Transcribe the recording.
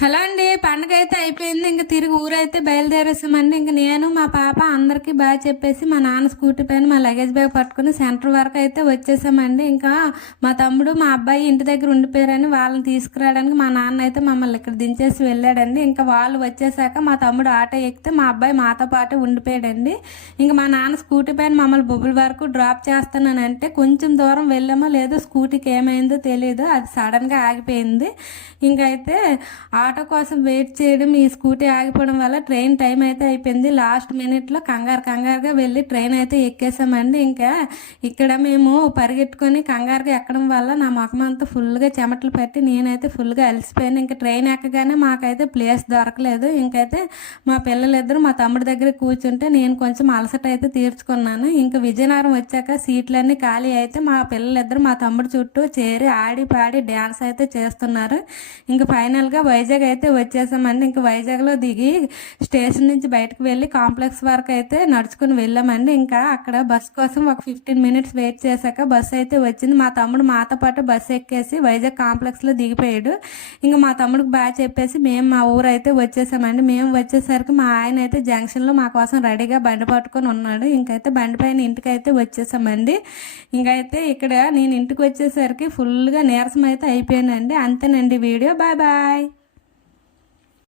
Hello అండి. పండగ అయితే అయిపోయింది. ఇంక తిరిగి ఊరైతే బయలుదేరేసామండి. ఇంక నేను మా పాప అందరికీ బాగా చెప్పేసి మా నాన్న స్కూటీ పైన మా లగేజ్ బ్యాగ్ పట్టుకుని సెంటర్ వరకు అయితే వచ్చేసామండి. ఇంకా మా తమ్ముడు మా అబ్బాయి ఇంటి దగ్గర ఉండిపోయారని వాళ్ళని తీసుకురావడానికి మా నాన్న అయితే మమ్మల్ని ఇక్కడ దించేసి వెళ్ళాడండి. ఇంకా వాళ్ళు వచ్చేసాక మా తమ్ముడు ఆటో ఎక్కితే మా అబ్బాయి మాతో పాటు ఉండిపోయాడండి. ఇంక మా నాన్న స్కూటీ పైన మమ్మల్ని బొబ్బుల వరకు డ్రాప్ చేస్తానంటే కొంచెం దూరం వెళ్ళామో లేదో స్కూటీకి ఏమైందో తెలియదు, అది సడన్గా ఆగిపోయింది. ఇంకైతే ఆటో కోసం వెయిట్ చేయడం, ఈ స్కూటీ ఆగిపోవడం వల్ల ట్రైన్ టైం అయితే అయిపోయింది. లాస్ట్ మినిట్లో కంగారుగా వెళ్ళి ట్రైన్ అయితే ఎక్కేసామండి. ఇంకా ఇక్కడ మేము పరిగెట్టుకొని కంగారుగా ఎక్కడం వల్ల నా ముఖం అంతా ఫుల్గా చెమటలు పట్టి నేనైతే ఫుల్గా అలసిపోయాను. ఇంకా ట్రైన్ ఎక్కగానే మాకైతే ప్లేస్ దొరకలేదు. ఇంకైతే మా పిల్లలిద్దరూ మా తమ్ముడి దగ్గర కూర్చుంటే నేను కొంచెం అలసట అయితే తీర్చుకున్నాను. ఇంకా విజయనగరం వచ్చాక సీట్లన్నీ ఖాళీ అయితే మా పిల్లలిద్దరూ మా తమ్ముడు చుట్టూ చేరి ఆడి పాడి డ్యాన్స్ అయితే చేస్తున్నారు. ఇంకా ఫైనల్గా వైజాగ్ అయితే వచ్చేసామండి. ఇంకా వైజాగ్లో దిగి స్టేషన్ నుంచి బయటకు వెళ్ళి కాంప్లెక్స్ వరకు అయితే నడుచుకుని వెళ్ళామండి. ఇంకా అక్కడ బస్ కోసం ఒక 15 మినిట్స్ వెయిట్ చేశాక బస్సు అయితే వచ్చింది. మా తమ్ముడు మాతో పాటు బస్సు ఎక్కేసి వైజాగ్ కాంప్లెక్స్లో దిగిపోయాడు. ఇంకా మా తమ్ముడికి బాగా చెప్పేసి మేము మా ఊరు అయితే వచ్చేసామండి. మేము వచ్చేసరికి మా ఆయన అయితే జంక్షన్లో మా కోసం రెడీగా బండి పట్టుకొని ఉన్నాడు. ఇంకైతే బండి పైన ఇంటికి అయితే వచ్చేసామండి. ఇంకైతే ఇక్కడ నేను ఇంటికి వచ్చేసరికి ఫుల్గా నీరసం అయితే అయిపోయానండి. అంతేనండి వీడియో. Bye bye.